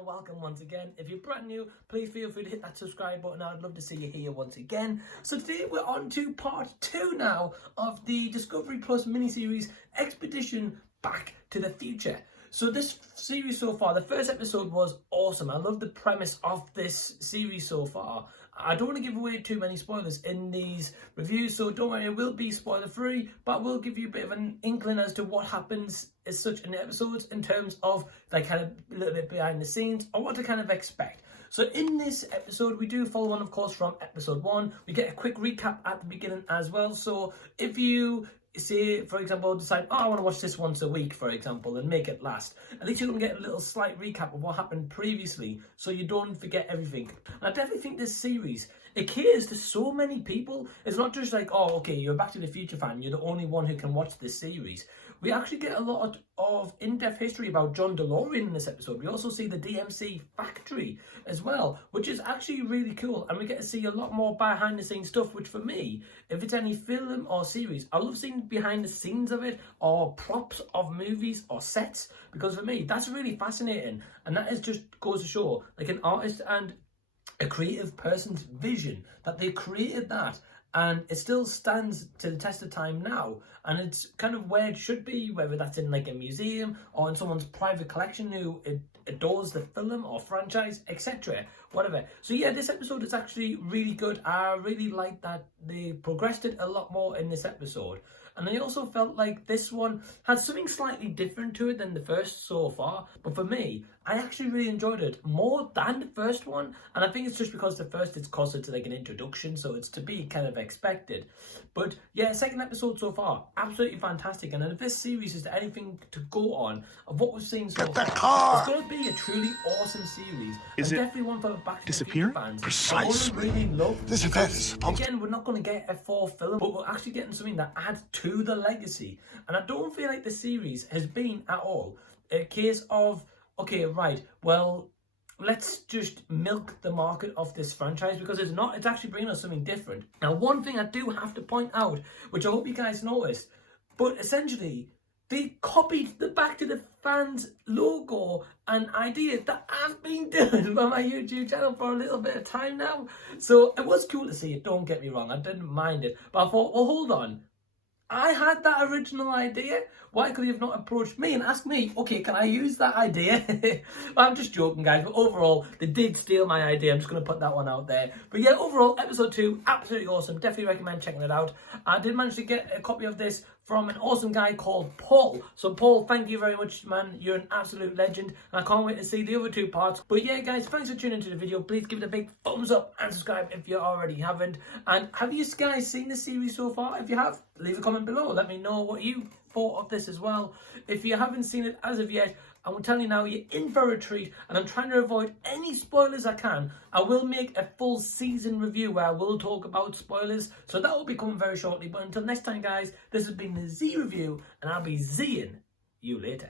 channel, welcome once again. If you're brand new, please feel free to hit that subscribe button. I'd love to see you here once again. So today we're on to part 2 now of the Discovery Plus miniseries Expedition Back to the Future. So this series so far, the first episode was awesome. I love the premise of this series so far. I don't want to give away too many spoilers in these reviews, so don't worry, it will be spoiler free, but I will give you a bit of an inkling as to what happens as such in the episodes in terms of like kind of a little bit behind the scenes or what to kind of expect. So in this episode, we do follow on, of course, from episode 1. We get a quick recap at the beginning as well. So if you say, for example, decide, I want to watch this once a week, for example, and make it last, at least you're going to get a little slight recap of what happened previously, so you don't forget everything. And I definitely think this series, it caters to so many people. It's not just like, oh, okay, you're a Back to the Future fan, you're the only one who can watch this series. We actually get a lot of in-depth history about John Delorean in this episode. We also see the DMC factory as well, which is actually really cool. And we get to see a lot more behind-the-scenes stuff, which for me, if it's any film or series, I love seeing behind the scenes of it or props of movies or sets, because for me, that's really fascinating. And that is just goes to show, like an artist and a creative person's vision, that they created that. And it still stands to the test of time now. And it's kind of where it should be, whether that's in like a museum or in someone's private collection who adores the film or franchise, etc. Whatever. So yeah, this episode is actually really good. I really like that they progressed it a lot more in this episode. And I also felt like this one had something slightly different to it than the first so far. But for me, I actually really enjoyed it more than the first one. And I think it's just because the first it's closer to like an introduction, so it's to be kind of expected. But yeah, second episode so far, absolutely fantastic. And if this series is anything to go on of what we've seen so far, it's going to be a truly awesome series. Is and it definitely one for Back to the disappearing? Future fans. Precisely. I really love This event is supposed again, we're not going to get a 4th film, but we're actually getting something that adds to the legacy. And I don't feel like the series has been at all a case of, okay, right, well, let's just milk the market of this franchise, because it's not. It's actually bringing us something different. Now, one thing I do have to point out, which I hope you guys noticed, but essentially, they copied the Back to the Fans logo and idea that I've been doing on my YouTube channel for a little bit of time now. So it was cool to see it, don't get me wrong, I didn't mind it. But I thought, well, hold on. I had that original idea. Why could you have not approached me and asked me, okay, can I use that idea? Well, I'm just joking, guys, but overall, they did steal my idea. I'm just going to put that one out there. But yeah, overall, episode 2, absolutely awesome. Definitely recommend checking it out. I did manage to get a copy of this from an awesome guy called Paul. So Paul, thank you very much, man. You're an absolute legend. And I can't wait to see the other 2 parts. But yeah, guys, thanks for tuning into the video. Please give it a big thumbs up and subscribe if you already haven't. And have you guys seen the series so far? If you have, leave a comment below. Let me know what you thought of this as well. If you haven't seen it as of yet, I'm telling you now, you're in for a treat, and I'm trying to avoid any spoilers I can. I will make a full season review where I will talk about spoilers, so that will be coming very shortly. But until next time, guys, this has been the Z Review, and I'll be Zing you later.